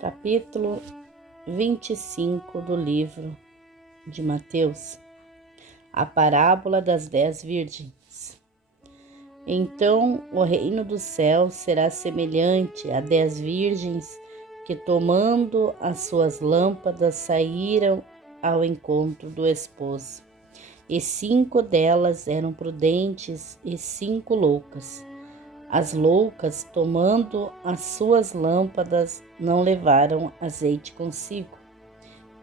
Capítulo 25 do livro de Mateus, a parábola das 10 virgens. Então o reino dos céus será semelhante a 10 virgens que, tomando as suas lâmpadas, saíram ao encontro do esposo. E 5 delas eram prudentes e 5 loucas. As loucas, tomando as suas lâmpadas, não levaram azeite consigo,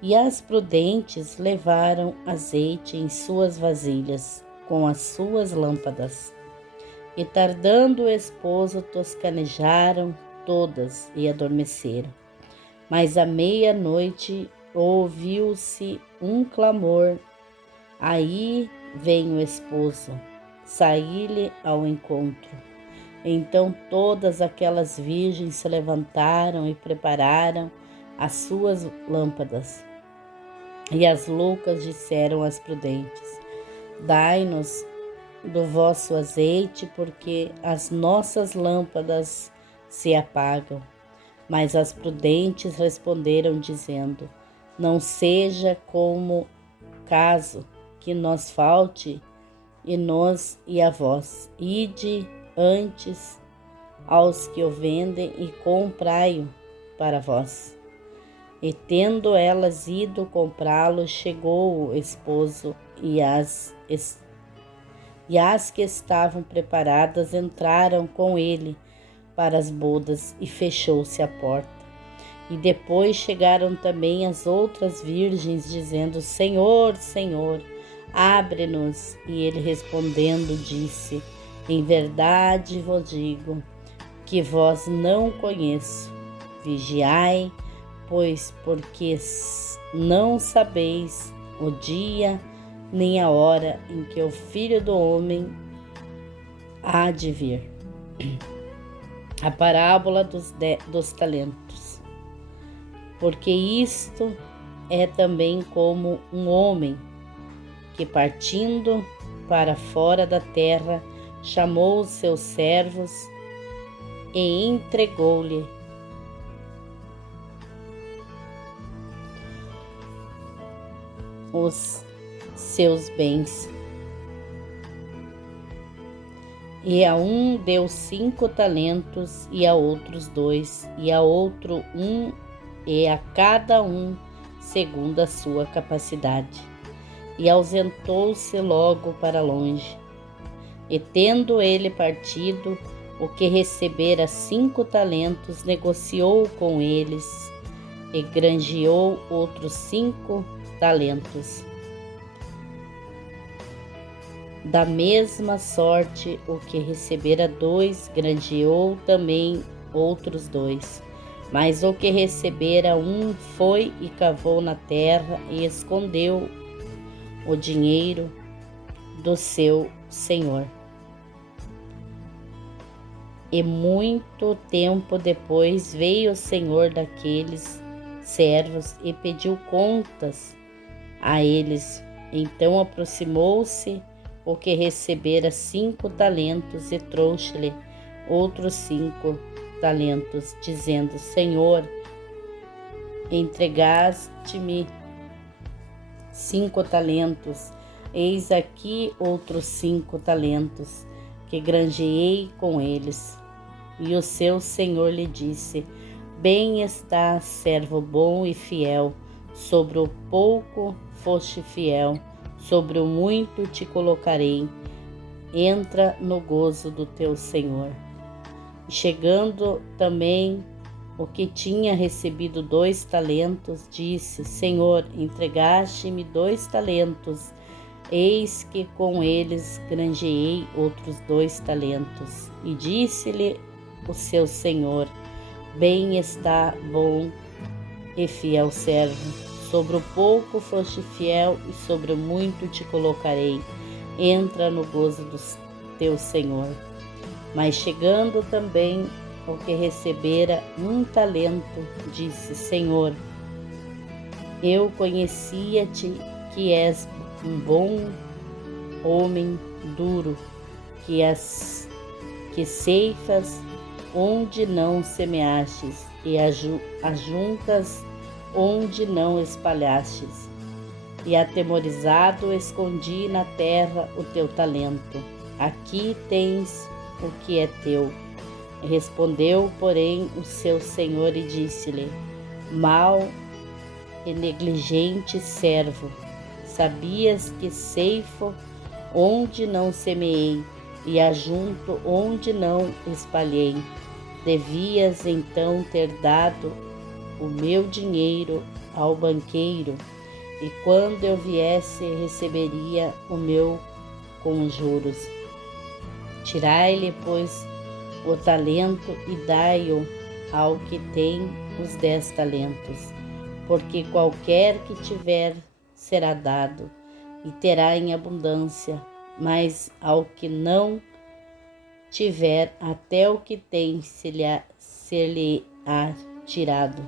e as prudentes levaram azeite em suas vasilhas com as suas lâmpadas. E tardando o esposo, toscanejaram todas e adormeceram. Mas à meia-noite ouviu-se um clamor: aí vem o esposo, saí-lhe ao encontro. Então todas aquelas virgens se levantaram e prepararam as suas lâmpadas. E as loucas disseram às prudentes: dai-nos do vosso azeite, porque as nossas lâmpadas se apagam. Mas as prudentes responderam, dizendo: não seja como caso que nos falte e a vós. Ide antes aos que o vendem e comprai-o para vós. E tendo elas ido comprá-lo, chegou o esposo, e as que estavam preparadas entraram com ele para as bodas, e fechou-se a porta. E depois chegaram também as outras virgens, dizendo: Senhor, Senhor, abre-nos. E ele respondendo disse: em verdade vos digo que vós não conheço. Vigiai, pois, porque não sabeis o dia nem a hora em que o Filho do Homem há de vir. A parábola dos talentos. Porque isto é também como um homem que, partindo para fora da terra, chamou os seus servos e entregou-lhe os seus bens. E a um deu 5 talentos, e a outros 2, e a outro 1, e a cada um segundo a sua capacidade. E ausentou-se logo para longe. E tendo ele partido, o que recebera 5 talentos, negociou com eles e granjeou outros 5 talentos. Da mesma sorte, o que recebera 2, granjeou também outros 2. Mas o que recebera 1 foi e cavou na terra e escondeu o dinheiro do seu senhor. E muito tempo depois veio o senhor daqueles servos e pediu contas a eles. Então aproximou-se o que recebera 5 talentos e trouxe-lhe outros 5 talentos, dizendo: Senhor, entregaste-me 5 talentos, eis aqui outros 5 talentos que granjeei com eles. E o seu senhor lhe disse: bem está, servo bom e fiel, sobre o pouco foste fiel, sobre o muito te colocarei, entra no gozo do teu senhor. Chegando também o que tinha recebido 2 talentos, disse: Senhor, entregaste-me 2 talentos, eis que com eles granjeei outros 2 talentos. E disse-lhe o seu senhor: bem está, bom e fiel servo, sobre o pouco foste fiel e sobre o muito te colocarei, entra no gozo do teu senhor. Mas chegando também o que recebera 1 talento, disse: Senhor, eu conhecia-te que és um bom homem duro, que ceifas onde não semeastes, e ajuntas onde não espalhastes. E atemorizado escondi na terra o teu talento. Aqui tens o que é teu. Respondeu, porém, o seu senhor e disse-lhe: mau e negligente servo, sabias que ceifo onde não semeei e ajunto onde não espalhei. Devias então ter dado o meu dinheiro ao banqueiro, e quando eu viesse receberia o meu com juros. Tirai-lhe, pois, o talento e dai-o ao que tem os 10 talentos, porque qualquer que tiver será dado e terá em abundância, mas ao que não tiver, até o que tem ser-lhe-á tirado.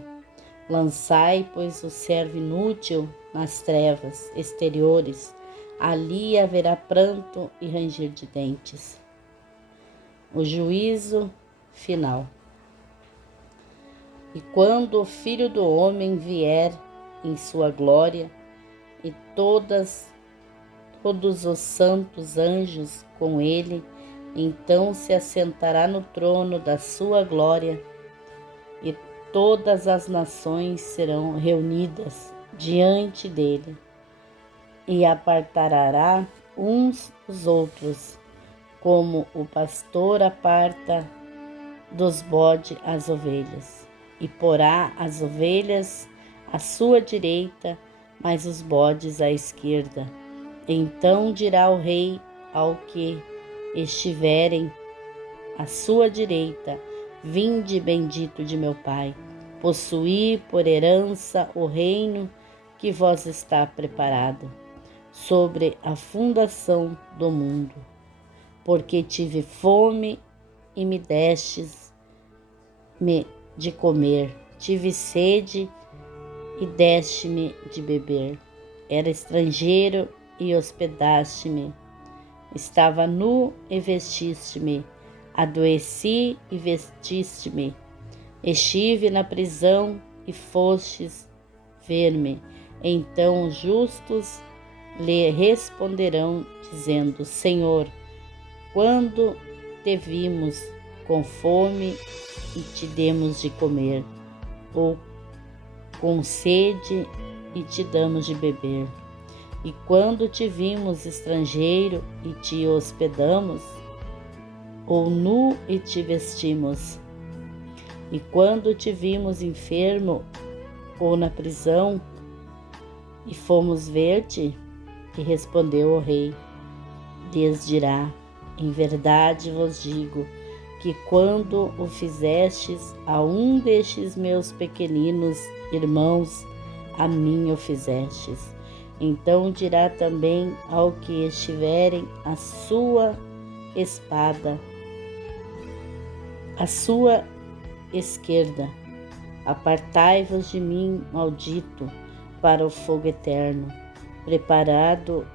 Lançai, pois, o servo inútil nas trevas exteriores, ali haverá pranto e ranger de dentes. O juízo final. E quando o Filho do Homem vier em sua glória, e todos os santos anjos com ele, então se assentará no trono da sua glória, e todas as nações serão reunidas diante dele, e apartará uns os outros, como o pastor aparta dos bodes as ovelhas, e porá as ovelhas à sua direita, mas os bodes à esquerda. Então dirá o rei ao que estiverem à sua direita: vinde, bendito de meu Pai, possuí por herança o reino que vos está preparado sobre a fundação do mundo. Porque tive fome e me destes-me de comer, tive sede e deste-me de beber. Era estrangeiro e hospedaste-me, estava nu e vestiste-me, adoeci e vestiste-me, estive na prisão e fostes ver-me. Então os justos lhe responderão, dizendo: Senhor, quando te vimos com fome e te demos de comer, ou com sede e te damos de beber? E quando te vimos estrangeiro e te hospedamos, ou nu e te vestimos? E quando te vimos enfermo ou na prisão e fomos ver-te? E respondeu o rei, lhes dirá: em verdade vos digo que quando o fizestes a um destes meus pequeninos irmãos, a mim o fizestes. Então dirá também ao que estiverem à sua esquerda: apartai-vos de mim, maldito, para o fogo eterno, preparado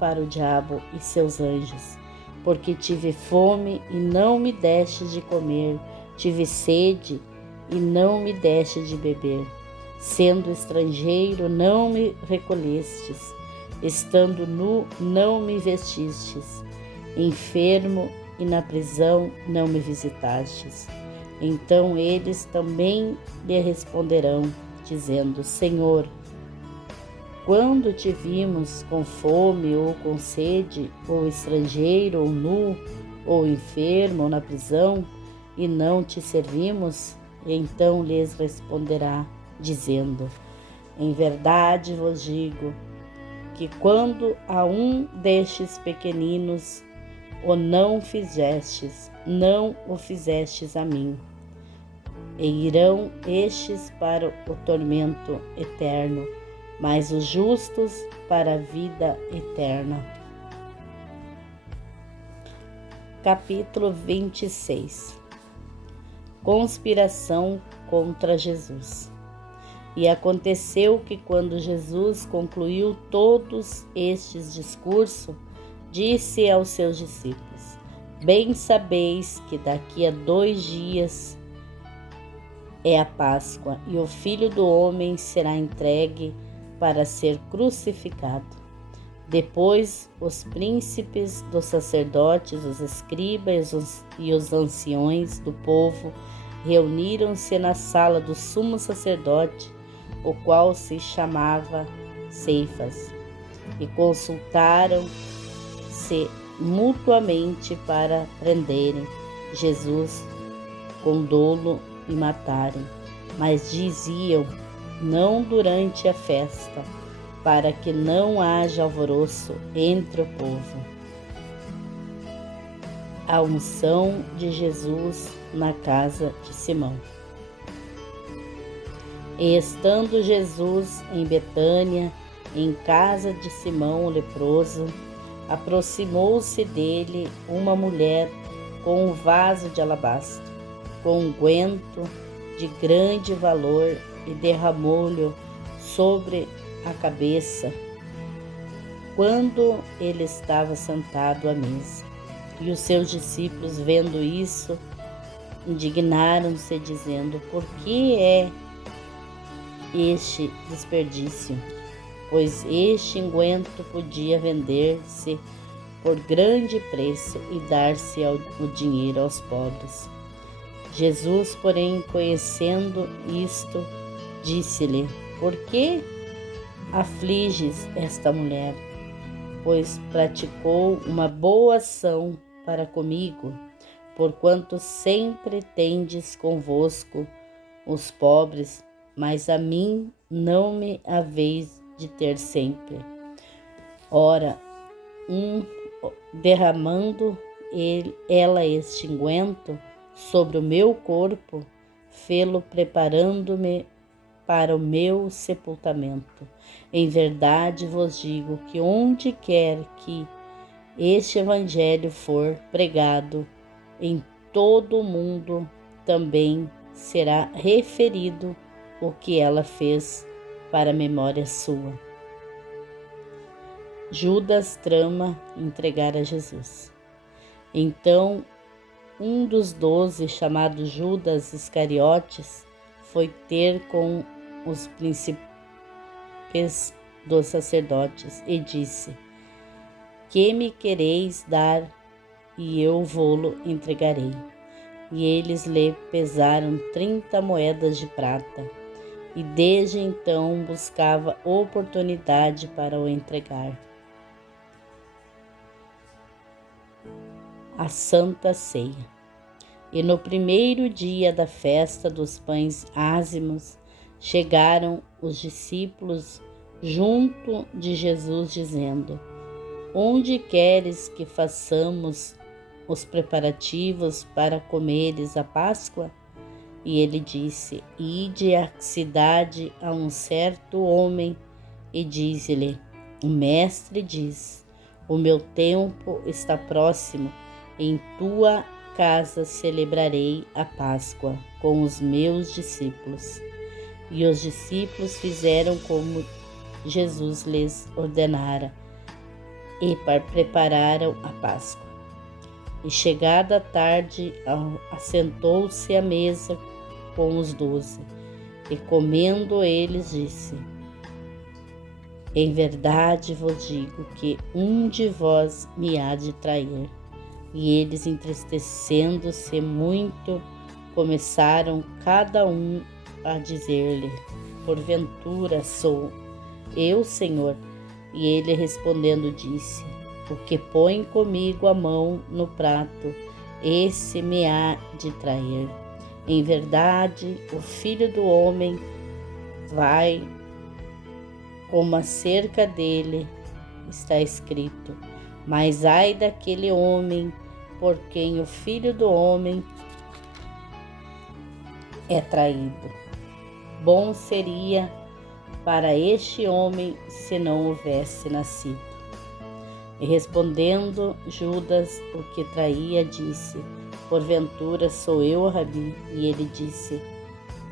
para o diabo e seus anjos. Porque tive fome e não me destes de comer, tive sede e não me destes de beber. Sendo estrangeiro, não me recolhestes, estando nu, não me vestistes, enfermo e na prisão, não me visitastes. Então eles também lhe responderão, dizendo: Senhor, quando te vimos com fome ou com sede, ou estrangeiro, ou nu, ou enfermo, ou na prisão, e não te servimos? Então lhes responderá, dizendo: em verdade vos digo que quando a um destes pequeninos o não fizestes, não o fizestes a mim. E irão estes para o tormento eterno, mas os justos para a vida eterna. Capítulo 26. Conspiração contra Jesus. E aconteceu que quando Jesus concluiu todos estes discursos, disse aos seus discípulos: Bem sabeis que daqui a 2 dias é a Páscoa, e o Filho do Homem será entregue para ser crucificado. Depois, os príncipes dos sacerdotes, os escribas e os anciões do povo reuniram-se na sala do sumo sacerdote, o qual se chamava Ceifas, e consultaram-se mutuamente para prenderem Jesus com dolo e matarem. Mas diziam: não durante a festa, para que não haja alvoroço entre o povo. A unção de Jesus na casa de Simão. E estando Jesus em Betânia, em casa de Simão o leproso, aproximou-se dele uma mulher com um vaso de alabastro, com unguento de grande valor, e derramou-lhe sobre a cabeça, quando ele estava sentado à mesa. E os seus discípulos, vendo isso, indignaram-se, dizendo: por que é este desperdício? Pois este unguento podia vender-se por grande preço e dar-se o dinheiro aos pobres. Jesus, porém, conhecendo isto, disse-lhe: por que afliges esta mulher? Pois praticou uma boa ação para comigo, porquanto sempre tendes convosco os pobres, mas a mim não me haveis de ter sempre. Ora, derramando ela este unguento sobre o meu corpo, fê-lo preparando-me para o meu sepultamento. Em verdade vos digo que onde quer que este evangelho for pregado, em todo o mundo também será referido o que ela fez para a memória sua. Judas trama entregar a Jesus. Então, um dos 12, chamado Judas Iscariotes, foi ter com os príncipes dos sacerdotes e disse: que me quereis dar, e eu vô-lo entregarei. E eles lhe pesaram 30 moedas de prata, e desde então buscava oportunidade para o entregar. A Santa Ceia. E no primeiro dia da festa dos pães ázimos, chegaram os discípulos junto de Jesus, dizendo: onde queres que façamos os preparativos para comeres a Páscoa? E ele disse: ide à cidade a um certo homem e dize-lhe: o mestre diz, o meu tempo está próximo, em tua casa celebrarei a Páscoa com os meus discípulos. E os discípulos fizeram como Jesus lhes ordenara e prepararam a Páscoa. E chegada a tarde, assentou-se à mesa com os 12, e comendo eles, disse: em verdade vos digo que um de vós me há de trair. E eles, entristecendo-se muito, começaram cada um a dizer-lhe: porventura sou eu, Senhor? E ele respondendo disse: o que põe comigo a mão no prato, esse me há de trair. Em verdade, o Filho do Homem vai, como acerca dele está escrito: mas ai daquele homem por quem o Filho do Homem é traído. Bom seria para este homem se não houvesse nascido. E respondendo Judas, o que traía, disse: porventura sou eu, Rabi? E ele disse: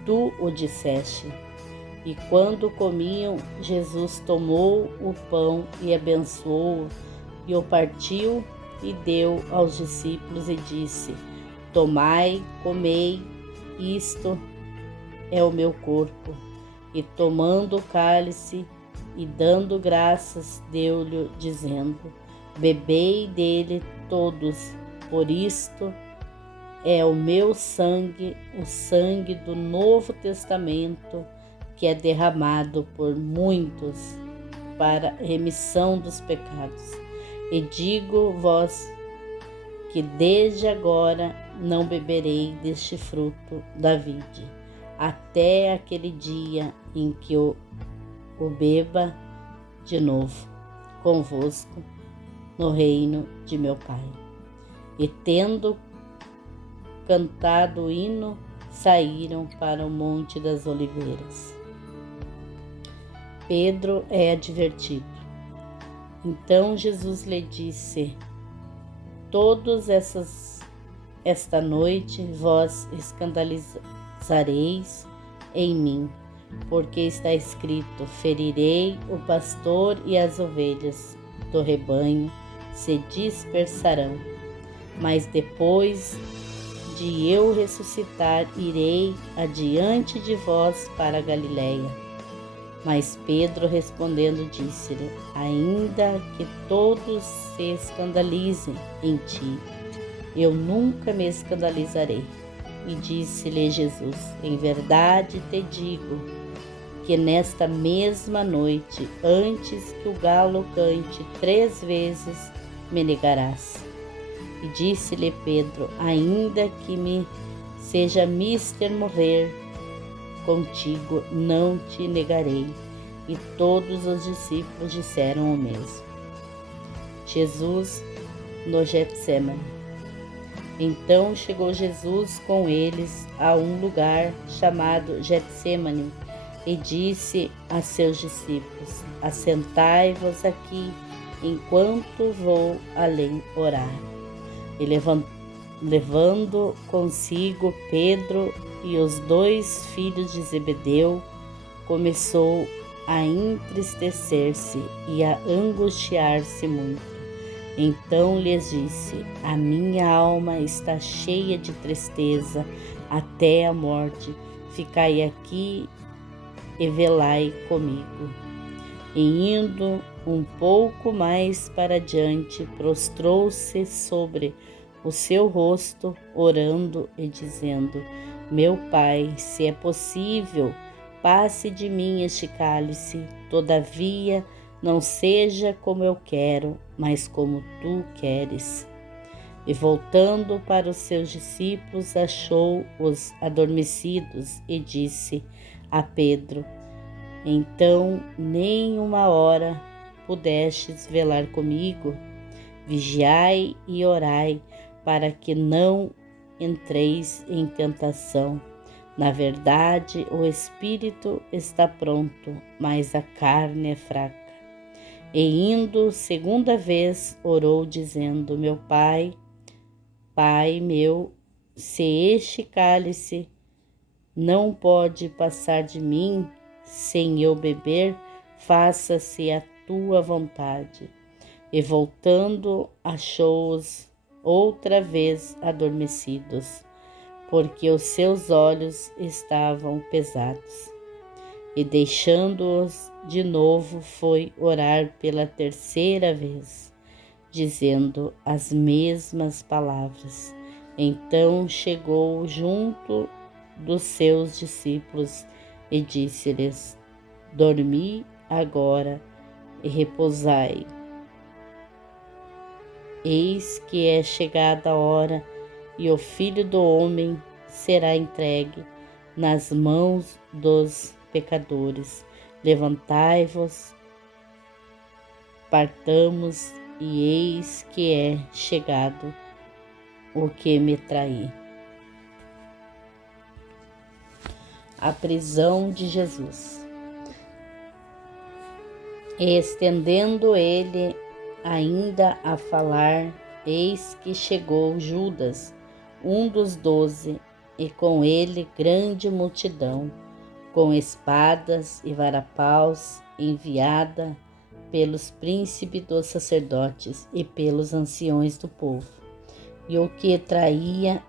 tu o disseste. E quando comiam, Jesus tomou o pão e abençoou-o, e o partiu e deu aos discípulos e disse: Tomai, comei, isto é o meu corpo. E tomando o cálice e dando graças, deu-lhe, dizendo: Bebei dele todos, por isto é o meu sangue, o sangue do Novo Testamento, que é derramado por muitos para remissão dos pecados. E digo-vos que desde agora não beberei deste fruto da vide, até aquele dia em que o beba de novo convosco no reino de meu Pai. E tendo cantado o hino, saíram para o Monte das Oliveiras. Pedro é advertido. Então Jesus lhe disse: esta noite vós escandalizareis em mim, porque está escrito: ferirei o pastor e as ovelhas do rebanho se dispersarão. Mas depois de eu ressuscitar, irei adiante de vós para a Galiléia. Mas Pedro respondendo disse-lhe: ainda que todos se escandalizem em ti, eu nunca me escandalizarei. E disse-lhe Jesus: em verdade te digo que nesta mesma noite, antes que o galo cante 3 vezes, me negarás. E disse-lhe Pedro: ainda que me seja mister morrer contigo, não te negarei. E todos os discípulos disseram o mesmo. Jesus no Getsemane. Então chegou Jesus com eles a um lugar chamado Getsemane e disse a seus discípulos: assentai-vos aqui enquanto vou além orar. E levando consigo Pedro e os 2 filhos de Zebedeu, começou a entristecer-se e a angustiar-se muito. Então lhes disse: a minha alma está cheia de tristeza até a morte. Ficai aqui e velai comigo. E indo um pouco mais para diante, prostrou-se sobre o seu rosto, orando e dizendo: meu Pai, se é possível, passe de mim este cálice, todavia não seja como eu quero, mas como tu queres. E voltando para os seus discípulos, achou-os adormecidos e disse a Pedro: então nem uma hora pudestes velar comigo? Vigiai e orai, para que não entreis em tentação. Na verdade, o espírito está pronto, mas a carne é fraca. E indo 2ª vez, orou, dizendo: meu Pai, Pai meu, se este cálice não pode passar de mim sem eu beber, faça-se a tua vontade. E voltando, achou-os outra vez adormecidos, porque os seus olhos estavam pesados. E deixando-os de novo, foi orar pela 3ª vez, dizendo as mesmas palavras. Então chegou junto dos seus discípulos e disse-lhes: dormi agora e repousai. Eis que é chegada a hora, e o Filho do Homem será entregue nas mãos dos pecadores. Levantai-vos, partamos, e eis que é chegado o que me trair. A prisão de Jesus. E estendendo ele ainda a falar, eis que chegou Judas, um dos 12, e com ele grande multidão, com espadas e varapaus, enviada pelos príncipes dos sacerdotes e pelos anciões do povo. E o que traía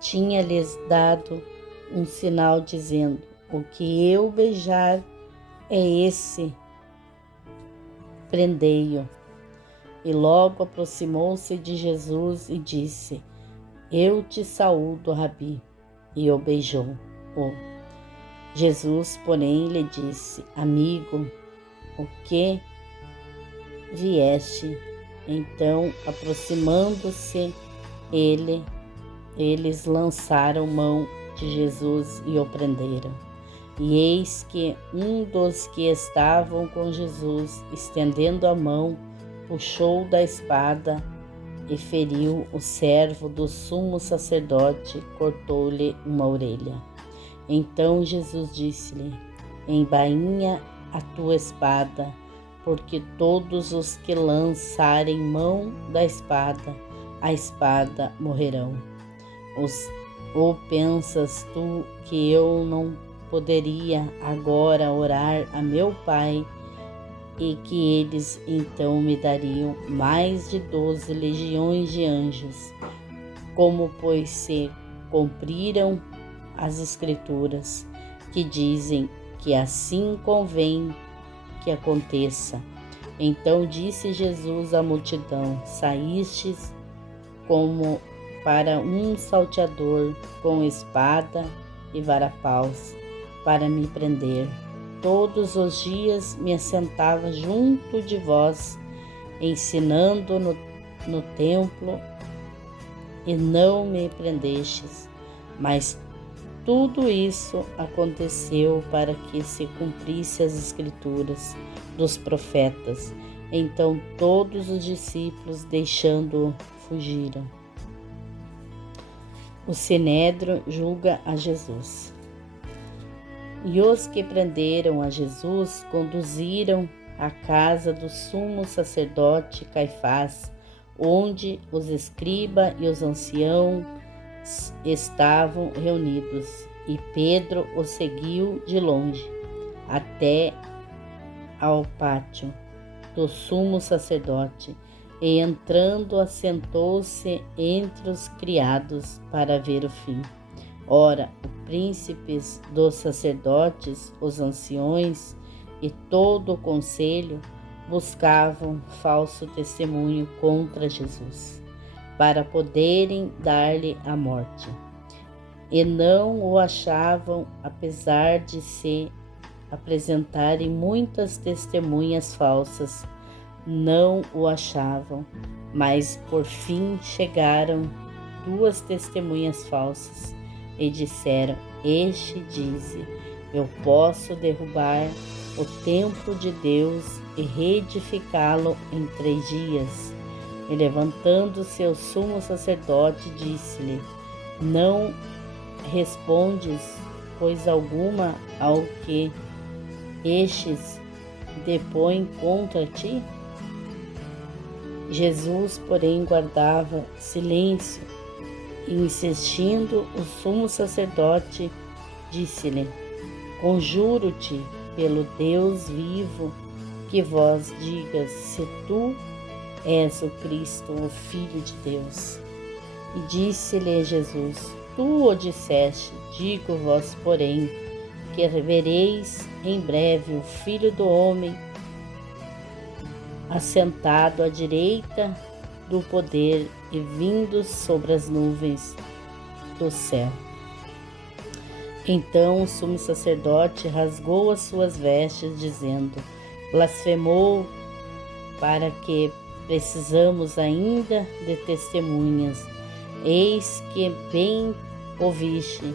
tinha-lhes dado um sinal, dizendo: o que eu beijar é esse, prendei-o. E logo aproximou-se de Jesus e disse: eu te saúdo, Rabi. E o beijou-o. Jesus, porém, lhe disse: amigo, o que vieste? Então, aproximando-se eles lançaram mão de Jesus e o prenderam. E eis que um dos que estavam com Jesus, estendendo a mão, puxou da espada e feriu o servo do sumo sacerdote, cortou-lhe uma orelha. Então Jesus disse-lhe: embainha a tua espada, porque todos os que lançarem mão da espada, a espada morrerão. Ou pensas tu que eu não poderia agora orar a meu Pai, e que eles então me dariam mais de 12 legiões de anjos? Como, pois, se cumpriram as Escrituras, que dizem que assim convém que aconteça. Então disse Jesus à multidão: saístes como para um salteador com espada e varapaus para me prender. Todos os dias me assentava junto de vós, ensinando no templo, e não me prendestes. Mas tudo isso aconteceu para que se cumprisse as Escrituras dos profetas. Então todos os discípulos, deixando-o, fugiram. O Sinédrio julga a Jesus. E os que prenderam a Jesus conduziram à casa do sumo sacerdote Caifás, onde os escribas e os anciãos estavam reunidos. E Pedro o seguiu de longe até ao pátio do sumo sacerdote, e entrando assentou-se entre os criados para ver o fim. Ora, os príncipes dos sacerdotes, os anciões e todo o conselho buscavam falso testemunho contra Jesus, para poderem dar-lhe a morte. E não o achavam, apesar de se apresentarem muitas testemunhas falsas. Não o achavam, mas por fim chegaram 2 testemunhas falsas e disseram: este diz: eu posso derrubar o templo de Deus e reedificá-lo em 3 dias. E levantando-se o sumo sacerdote, disse-lhe: não respondes coisa alguma ao que estes depõem contra ti? Jesus, porém, guardava silêncio, e insistindo, o sumo sacerdote disse-lhe: conjuro-te pelo Deus vivo, que vós digas se tu és o Cristo, o Filho de Deus. E disse-lhe Jesus: tu o disseste, digo-vos, porém, que vereis em breve o Filho do Homem assentado à direita do poder e vindo sobre as nuvens do céu. Então o sumo sacerdote rasgou as suas vestes, dizendo: blasfemou, para que precisamos ainda de testemunhas. Eis que bem ouviste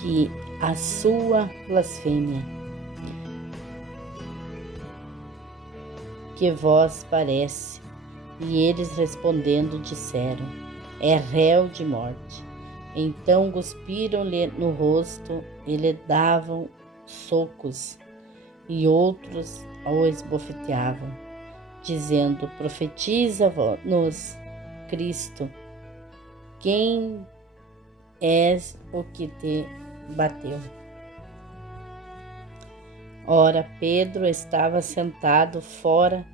que a sua blasfêmia, que vos parece? E eles respondendo disseram: é réu de morte. Então cuspiram-lhe no rosto e lhe davam socos, e outros o esbofeteavam, dizendo: profetiza-nos, Cristo, quem és o que te bateu? Ora, Pedro estava sentado fora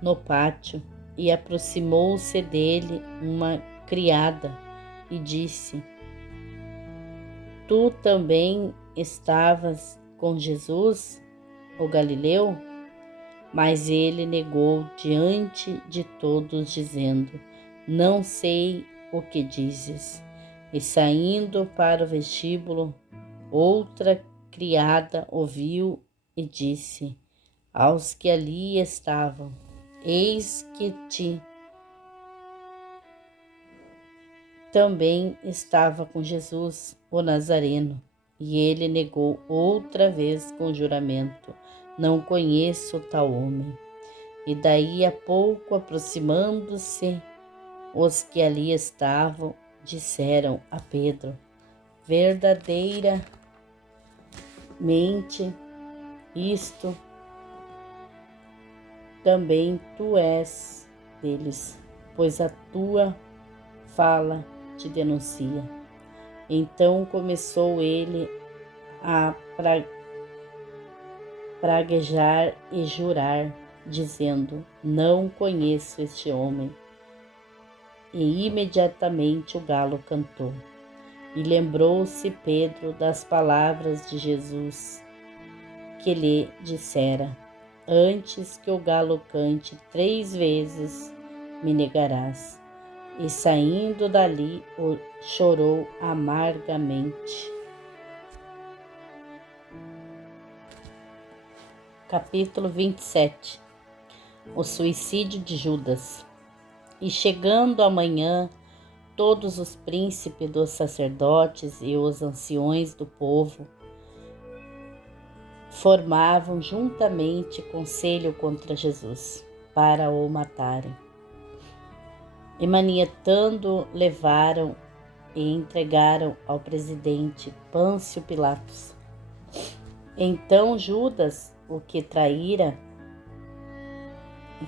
no pátio e aproximou-se dele uma criada e disse: Tu também estavas com Jesus, o Galileu? Mas ele negou diante de todos, dizendo: Não sei o que dizes. E saindo para o vestíbulo, outra criada ouviu e disse aos que ali estavam: Eis que também estava com Jesus, o Nazareno. E ele negou outra vez com juramento: Não conheço tal homem. E daí a pouco, aproximando-se, os que ali estavam disseram a Pedro: Verdadeiramente, isto também tu és deles, pois a tua fala te denuncia. Então começou ele a praguejar e jurar, dizendo: Não conheço este homem. E imediatamente o galo cantou. E lembrou-se Pedro das palavras de Jesus, que lhe dissera: Antes que o galo cante 3 vezes, me negarás. E saindo dali, chorou amargamente. Capítulo 27. O suicídio de Judas. E chegando a manhã, todos os príncipes dos sacerdotes e os anciões do povo formavam juntamente conselho contra Jesus, para o matarem. E manietando, levaram e entregaram ao presidente Pôncio Pilatos. Então Judas, o que traíra,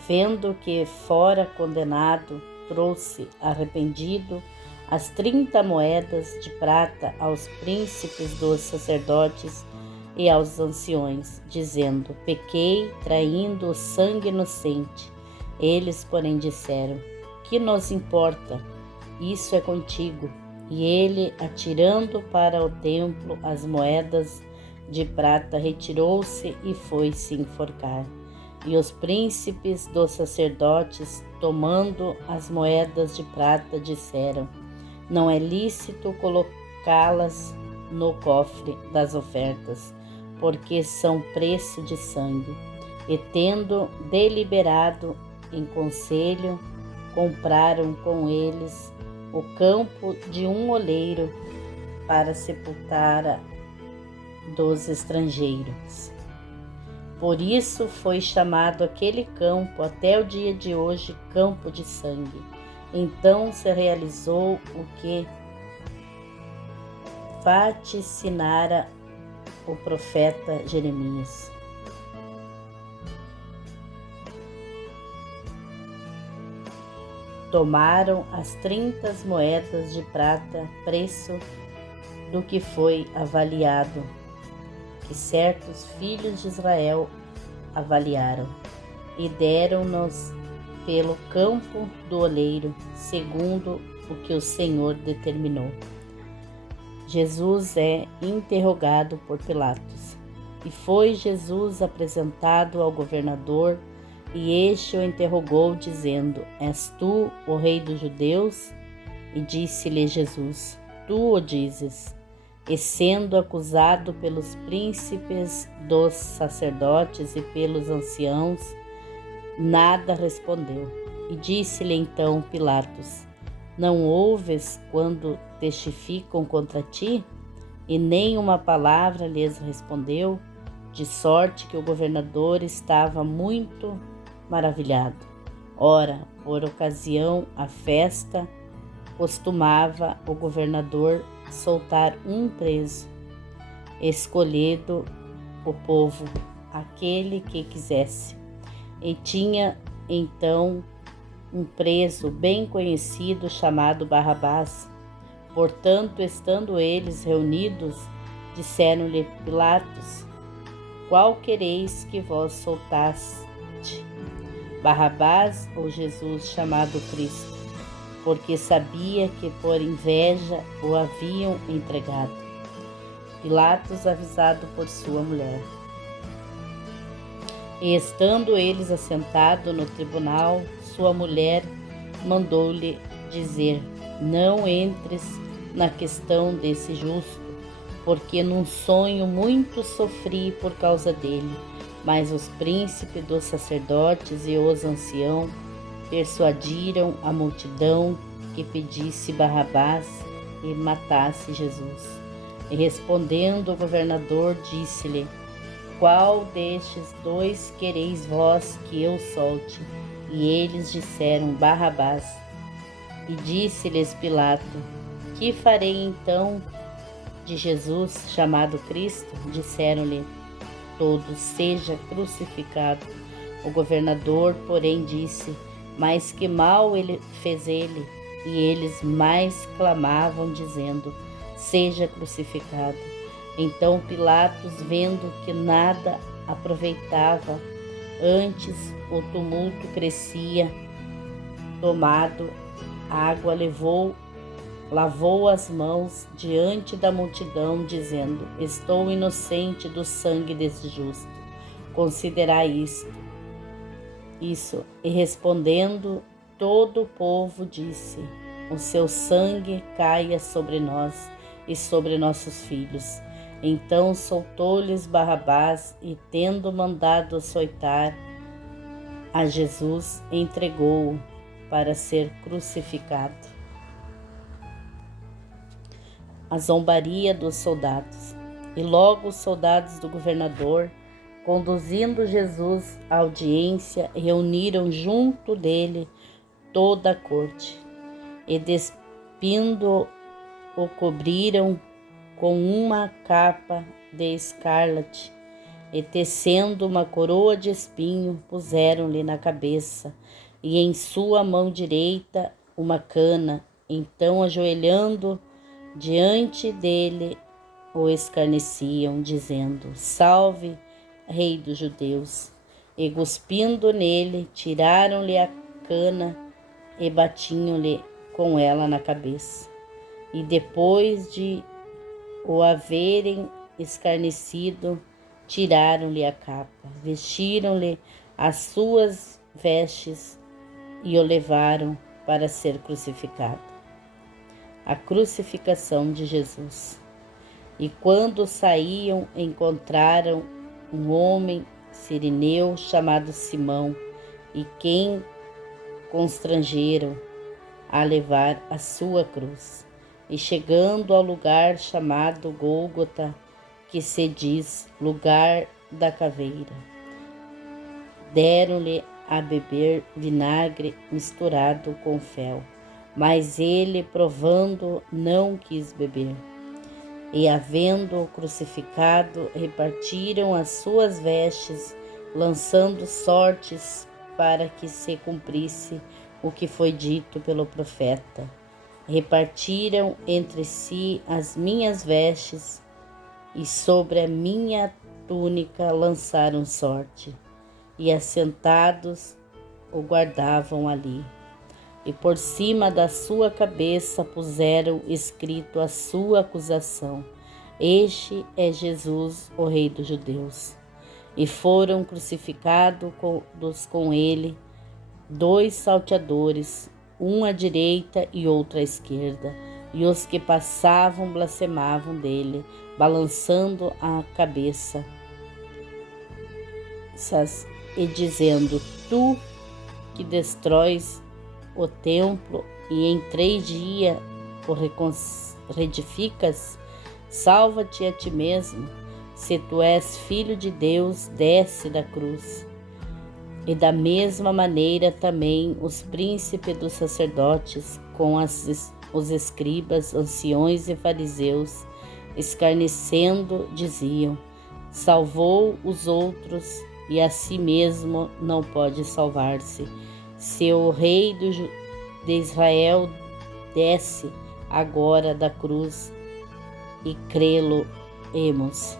vendo que fora condenado, trouxe arrependido as 30 moedas de prata aos príncipes dos sacerdotes e aos anciões, dizendo: Pequei, traindo o sangue inocente. Eles, porém, disseram: Que nos importa? Isso é contigo. E ele, atirando para o templo as moedas de prata, retirou-se e foi se enforcar. E os príncipes dos sacerdotes, tomando as moedas de prata, disseram: Não é lícito colocá-las no cofre das ofertas, porque são preço de sangue. E tendo deliberado em conselho, compraram com eles o campo de um oleiro para sepultar dos estrangeiros. Por isso foi chamado aquele campo até o dia de hoje Campo de Sangue. Então se realizou o que vaticinara o profeta Jeremias. Tomaram as 30 moedas de prata, preço do que foi avaliado, que certos filhos de Israel avaliaram, e deram-nos pelo campo do oleiro, segundo o que o Senhor determinou. Jesus é interrogado por Pilatos. E foi Jesus apresentado ao governador, e este o interrogou, dizendo: És tu o rei dos judeus? E disse-lhe Jesus: Tu o dizes. E sendo acusado pelos príncipes dos sacerdotes e pelos anciãos, nada respondeu. E disse-lhe então Pilatos: Não ouves quando testificam contra ti? E nem uma palavra lhes respondeu, de sorte que o governador estava muito maravilhado. Ora, por ocasião à festa, costumava o governador soltar um preso, escolhido o povo, aquele que quisesse. E tinha então um preso bem conhecido chamado Barrabás. Portanto, estando eles reunidos, disseram-lhe Pilatos: qual quereis que vos soltaste? Barrabás ou Jesus chamado Cristo? Porque sabia que por inveja o haviam entregado. Pilatos, avisado por sua mulher. E estando eles assentados no tribunal, sua mulher mandou-lhe dizer: não entres na questão desse justo, porque num sonho muito sofri por causa dele. Mas os príncipes dos sacerdotes e os anciãos persuadiram a multidão que pedisse Barrabás e matasse Jesus. E respondendo o governador, disse-lhe: qual destes dois quereis vós que eu solte? E eles disseram: Barrabás. E disse-lhes Pilato: que farei então de Jesus chamado Cristo? Disseram-lhe todos: seja crucificado. O governador, porém, disse: mas que mal fez ele? E eles mais clamavam, dizendo: seja crucificado. Então Pilatos, vendo que nada aproveitava, antes o tumulto crescia, tomado água, lavou as mãos diante da multidão, dizendo: estou inocente do sangue desse justo. Considerai isso. E respondendo, todo o povo disse: o seu sangue caia sobre nós e sobre nossos filhos. Então soltou-lhes Barrabás e, tendo mandado açoitar a Jesus, entregou-o para ser crucificado. A zombaria dos soldados. E logo os soldados do governador, conduzindo Jesus à audiência, reuniram junto dele toda a corte, e despindo-o cobriram com uma capa de escarlate, e tecendo uma coroa de espinho, puseram-lhe na cabeça, e em sua mão direita uma cana. Então, ajoelhando diante dele, o escarneciam, dizendo: salve, rei dos judeus. E cuspindo nele, tiraram-lhe a cana e batiam-lhe com ela na cabeça. E depois de o haverem escarnecido, tiraram-lhe a capa, vestiram-lhe as suas vestes e o levaram para ser crucificado. A crucificação de Jesus. E quando saíam, encontraram um homem cireneu chamado Simão, e quem constrangeram a levar a sua cruz. E chegando ao lugar chamado Gólgota, que se diz lugar da caveira, deram-lhe a beber vinagre misturado com fel, mas ele, provando, não quis beber. E, havendo-o crucificado, repartiram as suas vestes, lançando sortes para que se cumprisse o que foi dito pelo profeta: repartiram entre si as minhas vestes, e sobre a minha túnica lançaram sorte. E assentados o guardavam ali. E por cima da sua cabeça puseram escrito a sua acusação: este é Jesus, o Rei dos Judeus. E foram crucificados com ele 2 salteadores, um à direita e outro à esquerda. E os que passavam blasfemavam dele, balançando a cabeça e dizendo: tu que destróis o templo e em 3 dias o reedificas, salva-te a ti mesmo. Se tu és filho de Deus, desce da cruz. E da mesma maneira também os príncipes dos sacerdotes, com os escribas, anciões e fariseus, escarnecendo, diziam: salvou os outros e a si mesmo não pode salvar-se. Se o rei de Israel desce agora da cruz, e crê-lo-emos.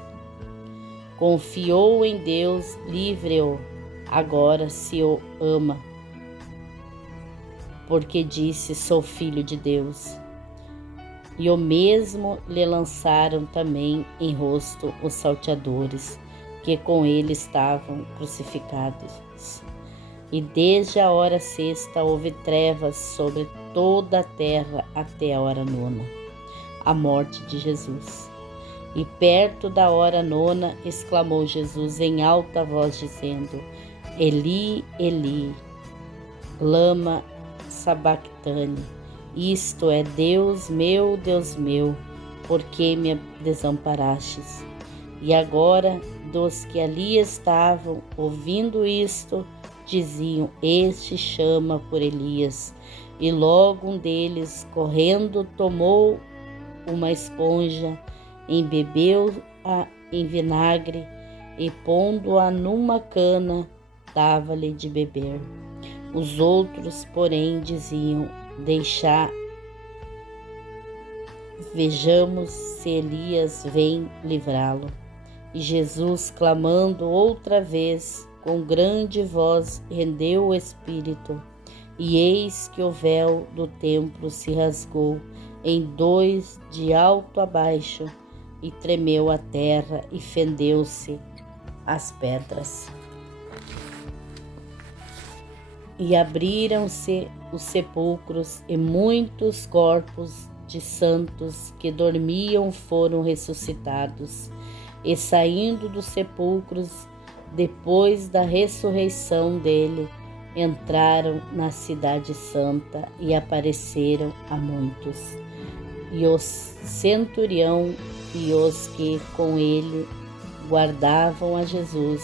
Confiou em Deus, livre-o agora se o ama, porque disse: sou filho de Deus. E o mesmo lhe lançaram também em rosto os salteadores, que com ele estavam crucificados. E desde a hora sexta houve trevas sobre toda a terra até a hora nona, a morte de Jesus. E perto da hora nona exclamou Jesus em alta voz, dizendo: Eli, Eli, lama sabactane. Isto é: Deus meu, por que me desamparastes? E agora, dos que ali estavam, ouvindo isto, diziam: este chama por Elias. E logo um deles, correndo, tomou uma esponja, embebeu-a em vinagre e, pondo-a numa cana, dava-lhe de beber. Os outros, porém, diziam: vejamos se Elias vem livrá-lo. E Jesus, clamando outra vez, com grande voz, rendeu o espírito. E eis que o véu do templo se rasgou em dois de alto a baixo, e tremeu a terra e fendeu-se as pedras. E abriram-se os sepulcros, e muitos corpos de santos que dormiam foram ressuscitados. E saindo dos sepulcros, depois da ressurreição dele, entraram na cidade santa e apareceram a muitos. E o centurião e os que com ele guardavam a Jesus,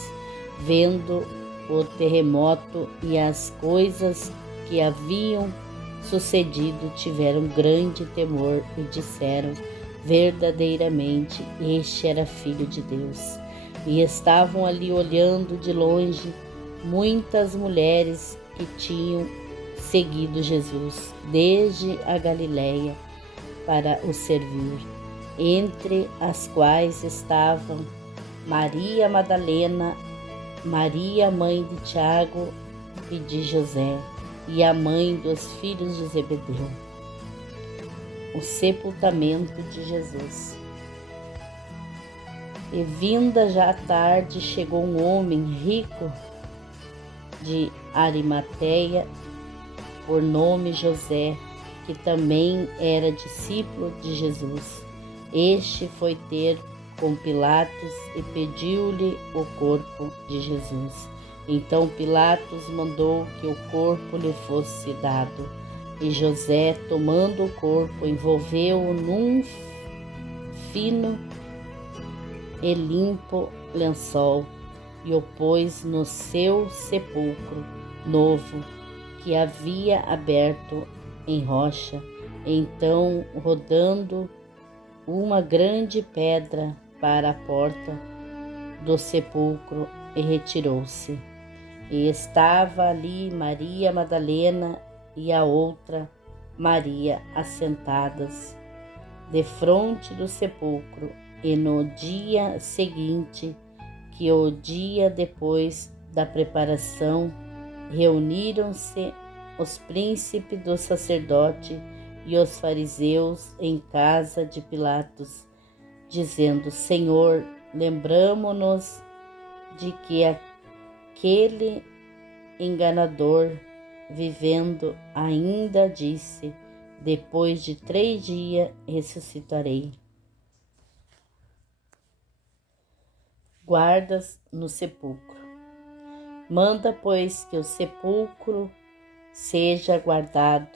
vendo o terremoto e as coisas que haviam sucedido, tiveram grande temor e disseram: verdadeiramente este era filho de Deus. E estavam ali olhando de longe muitas mulheres que tinham seguido Jesus desde a Galileia para o servir, entre as quais estavam Maria Madalena, Maria, mãe de Tiago e de José, e a mãe dos filhos de Zebedeu. O sepultamento de Jesus. E vinda já a tarde, chegou um homem rico de Arimateia, por nome José, que também era discípulo de Jesus. Este foi ter com Pilatos e pediu-lhe o corpo de Jesus. Então Pilatos mandou que o corpo lhe fosse dado. E José, tomando o corpo, envolveu-o num fino e limpo lençol e o pôs no seu sepulcro novo, que havia aberto em rocha. Então, rodando uma grande pedra para a porta do sepulcro, e retirou-se. E estava ali Maria Madalena e a outra Maria assentadas defronte do sepulcro. E no dia seguinte, que o dia depois da preparação, reuniram-se os príncipes do sacerdote e os fariseus em casa de Pilatos, dizendo: Senhor, lembramo-nos de que aquele enganador, vivendo, ainda disse: depois de 3 dias ressuscitarei. Guardas no sepulcro. Manda, pois, que o sepulcro seja guardado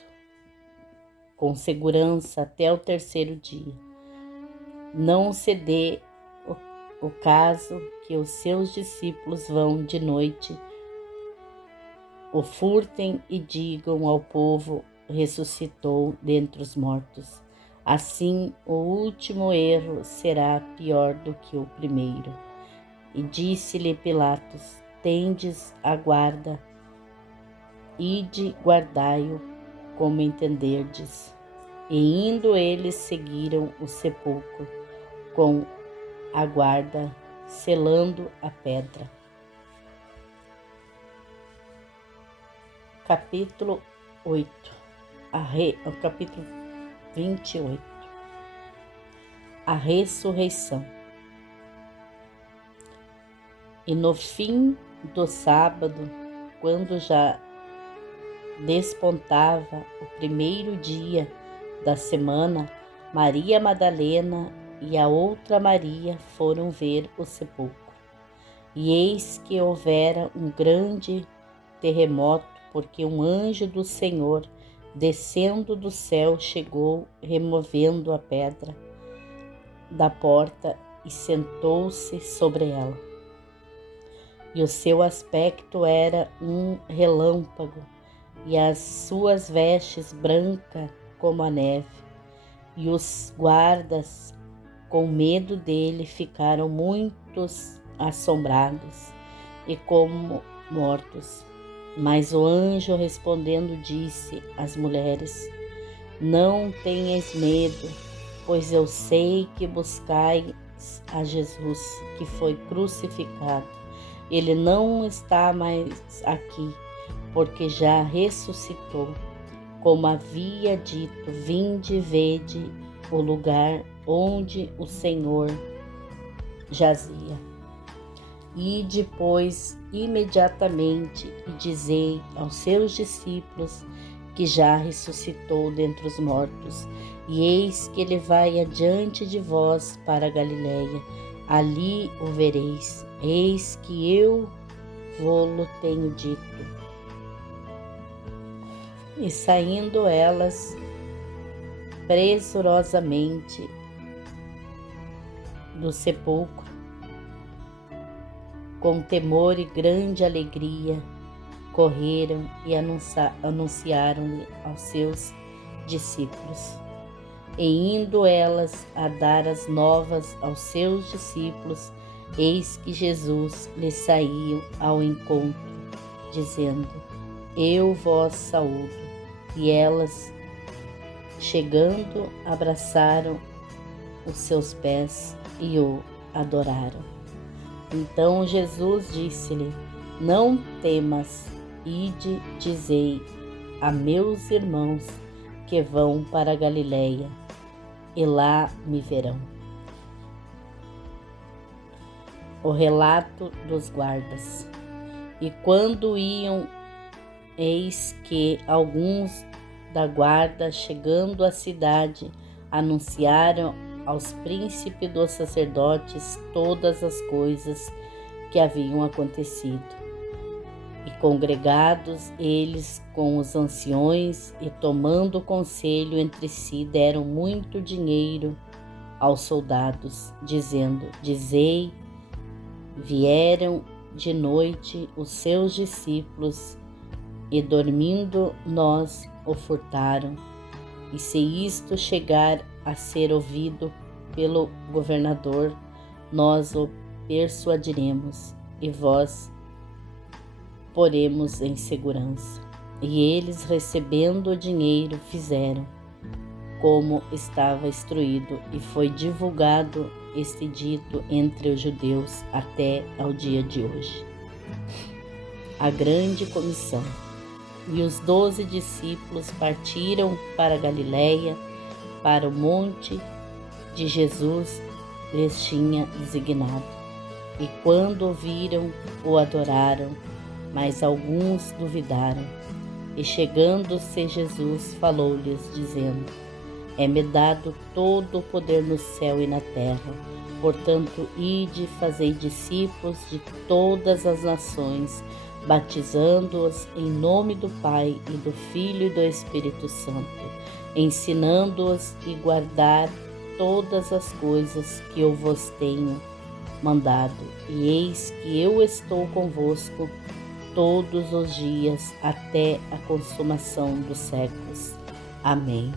com segurança até o 3º dia. Não se dê o caso que os seus discípulos vão de noite, o furtem e digam ao povo: ressuscitou dentre os mortos. Assim, o último erro será pior do que o primeiro. E disse-lhe Pilatos: tendes a guarda, ide guardai-o como entenderdes. E indo eles, seguiram o sepulcro com a guarda, selando a pedra. Capítulo 8. O capítulo 28. A ressurreição. E no fim do sábado, quando já despontava o primeiro dia da semana, Maria Madalena e a outra Maria foram ver o sepulcro. E eis que houvera um grande terremoto, porque um anjo do Senhor, descendo do céu, chegou, removendo a pedra da porta e sentou-se sobre ela. E o seu aspecto era um relâmpago, e as suas vestes brancas como a neve. E os guardas, com medo dele, ficaram muitos assombrados e como mortos. Mas o anjo respondendo disse às mulheres: não tenhais medo, pois eu sei que buscais a Jesus, que foi crucificado. Ele não está mais aqui, porque já ressuscitou. Como havia dito, vinde e vede o lugar onde o Senhor jazia. E depois, imediatamente, e dizei aos seus discípulos que já ressuscitou dentre os mortos. E eis que ele vai adiante de vós para a Galiléia. Ali o vereis. Eis que eu vô-lo tenho dito. E saindo elas pressurosamente do sepulcro, com temor e grande alegria, correram e anunciaram-lhe aos seus discípulos. E indo elas a dar as novas aos seus discípulos, eis que Jesus lhes saiu ao encontro, dizendo: eu vos saúdo. E elas, chegando, abraçaram os seus pés e o adoraram. Então Jesus disse-lhe: não temas, ide, dizei a meus irmãos que vão para a Galiléia, e lá me verão. O relato dos guardas. E quando iam, eis que alguns da guarda, chegando à cidade, anunciaram aos príncipes dos sacerdotes todas as coisas que haviam acontecido. E congregados eles com os anciões e tomando conselho entre si, deram muito dinheiro aos soldados, dizendo: dizei, vieram de noite os seus discípulos e dormindo nós o furtaram. E se isto chegar a ser ouvido pelo governador, nós o persuadiremos e vós poremos em segurança. E eles, recebendo o dinheiro, fizeram como estava instruído, e foi divulgado este dito entre os judeus até ao dia de hoje. A grande comissão. E os 12 discípulos partiram para a Galiléia, para o monte de Jesus lhes tinha designado. E quando o viram, o adoraram, mas alguns duvidaram. E chegando-se Jesus, falou-lhes, dizendo: é-me dado todo o poder no céu e na terra. Portanto, ide, fazei discípulos de todas as nações, batizando-os em nome do Pai e do Filho e do Espírito Santo, ensinando-os e guardar todas as coisas que eu vos tenho mandado. E eis que eu estou convosco todos os dias até a consumação dos séculos. Amém.